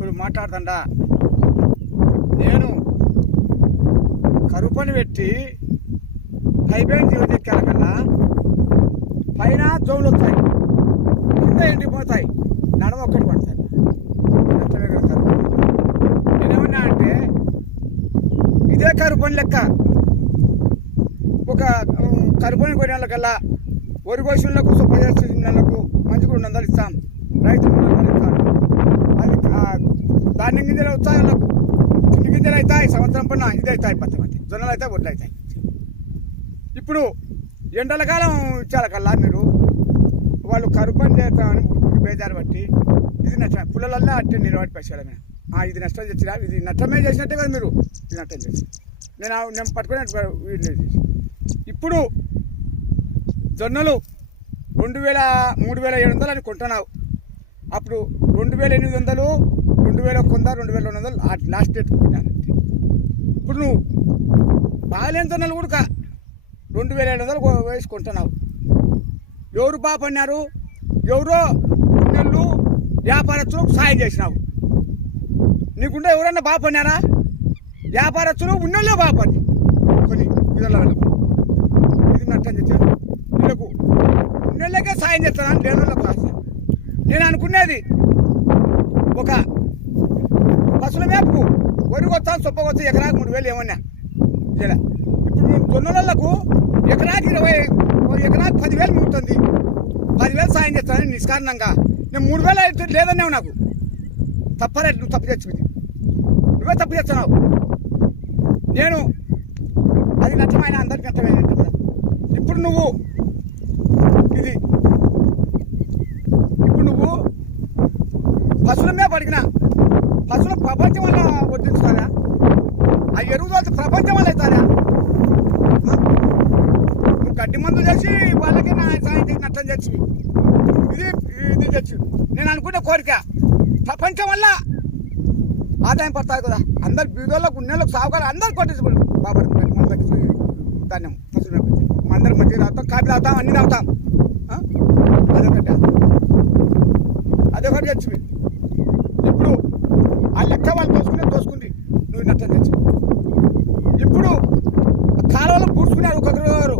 చూడు మాట్లాడుతుండా నేను కరువు పని పెట్టి అయిపోయిన జీవన ఎక్కాల కన్నా పైన జోములు వస్తాయి, కింద ఎండిపోతాయి, నడమ ఒక్కటి పడతాయి. నేనేమన్నా అంటే ఇదే కరువు పని లెక్క. ఒక కరువు పని కొనే వాళ్ళకల్లా వరి కోసినలకు సొప్ప చేసిన నెలకు మంచిగా 200 ఇస్తాం, రైతులు 200 ఇస్తారు. అది ధాన్యం గింజలు వస్తాయి, వాళ్ళకు చిన్న గింజలు అవుతాయి, సంవత్సరం పడిన ఇది అవుతాయి, పత్తి జొన్నలు అయితే వడ్లు అవుతాయి. ఇప్పుడు ఎండల కాలం ఇచ్చాల కల్లా మీరు వాళ్ళు కరువు పని చేస్తామని బేజారు బట్టి ఇది నష్టం పుల్లలల్లా అట్టే నిలబడి పైసలు ఇది నష్టం తెచ్చినా, ఇది నష్టమే చేసినట్టే కదా మీరు, ఇది నష్టం చేసి నేను పట్టుకున్నట్టు వీడియో చేసి. ఇప్పుడు జొన్నలు 2,000-3,700 అని కొంటున్నావు. అప్పుడు 2,800, 2,100, 2,200 లాస్ట్ డేట్ కొన్నాను. ఇప్పుడు నువ్వు బాగాలేని జొన్నలు కూడా 2,700 వేసి కొంటున్నావు. ఎవరు బాగా పడినారు? ఎవరో నెల్లు వ్యాపారస్తులకు సాయం చేసినావు. నీకుంటే ఎవరన్నా బాగా పడినారా? వ్యాపారస్తులు ఉన్నోళ్ళే బాగా పడి కొన్ని వీళ్ళ వాళ్ళకు ఇది నష్టం తెచ్చాను. వీళ్ళకు ఉన్నోళ్ళకే సాయం చేస్తానని లేనోళ్ళకు ఆశ. నేను అనుకునేది ఒక పశువుల మేపుకు వరి కొత్తాను సొప్ప కొత్త ఎకరాకు 3,000 ఏమన్నా ఇలా. ఇప్పుడు మేము జొన్నలకు ఎకరాకి 10,000 మిగులుతుంది. 10,000 సాయం చేస్తానని నిష్కారణంగా నేను 3,000 అయితే లేదన్నావు. నాకు తప్పలేదు, నువ్వు తప్పు తెచ్చింది, నువ్వే తప్పు చేస్తున్నావు. నేను అది నష్టమైన అందరికి నష్టమైన కదా. ఇప్పుడు నువ్వు పశువుల మీద పడిగిన పశువుల ప్రపంచం వల్ల వర్తిస్తారా? ఆ ఎరువులు ప్రపంచం వల్ల అవుతారా? నువ్వు గడ్డి మందులు చేసి వాళ్ళకి నా సాయం చేసి నష్టం తెచ్చి ఇది తెచ్చి నేను అనుకునే కోరిక ప్రపంచం వల్ల ఆదాయం పడతాయి కదా. అందరు బీదోళ్ళకు ఉన్నోళ్ళకు సాగుకారు అందరు కొట్టేసి బాబడుతుంది. మన దగ్గర ధాన్యం పశువుల మీద అందరికి మంచిగా తాగుతాం, కాఫీ తాగుతాం, అన్నీ తాగుతాం. అదొకటి తెచ్చి ఇప్పుడు ఆ లెక్క వాళ్ళు తోసుకుంది, నువ్వు నష్టం తెచ్చి. ఇప్పుడు కాలువలు పూడ్చుకున్నారు ఒక్కొక్కరు,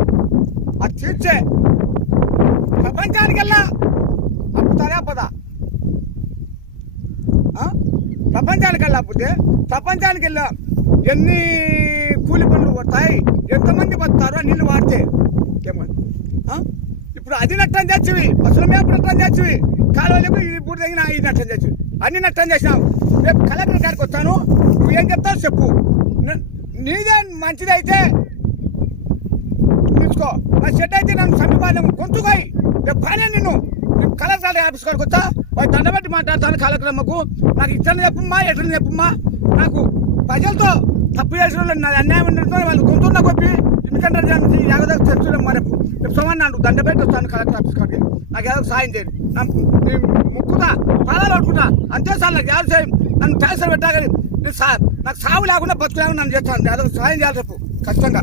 అది తీర్చే ప్రపంచానికెల్లా అప్పుతారే అప్పదా? ప్రపంచానికెళ్ళా అప్పుతే ప్రపంచానికి వెళ్ళా ఎన్ని కూలి పనులు పడతాయి, ఎంతమంది బతారో నీళ్ళు వాడితే ఏమని. ఇప్పుడు అది నష్టం తెచ్చివి, పశువుల మేపు నష్టం తెచ్చివి, కాలువలకు ఇప్పుడు తగిన ఇది నష్టం తెచ్చివి, అన్ని నష్టం చేసినావు. రేపు కలెక్టర్ గారికి వస్తాను, నువ్వు ఏం చెప్తావు చెప్పు. నీదే మంచిదైతే తీసుకో, నా షెడ్ అయితే నన్ను సమీపాలెం కొంచుకోయి. రేపు పైన నిన్ను కలెక్టర్ ఆఫీస్ కాడికి వస్తా, వాడు దండబెట్టి మాట్లాడతాను. కలెక్టర్ అమ్మకు నాకు ఇట్లని చెప్పమ్మా, ఎట్లని చెప్పమ్మా, నాకు ప్రజలతో తప్పు చేసిన వాళ్ళు నాది అన్యాయం ఉంటే వాళ్ళు కొంటున్న కొప్పి ఎందుకంటే యాగదాకు తెచ్చుకోవడం. మరి రేపు సోమవారం నన్ను దండబెట్టి వస్తాను కలెక్టర్ ఆఫీస్ కాడికి. నాకు ఏదో సాయం చేయండి, ముక్కుతా పాదాలు పట్టుకుంటా అంతే సార్. నాకు ఏదో సాయం, నన్ను ట్రాన్స్ఫర్ పెట్టాలి. సార్ నాకు సాగు లేకుండా బతుకు లేకుండా నన్ను చేస్తాను, ఏదో సాయం చేయాలి రేపు ఖచ్చితంగా.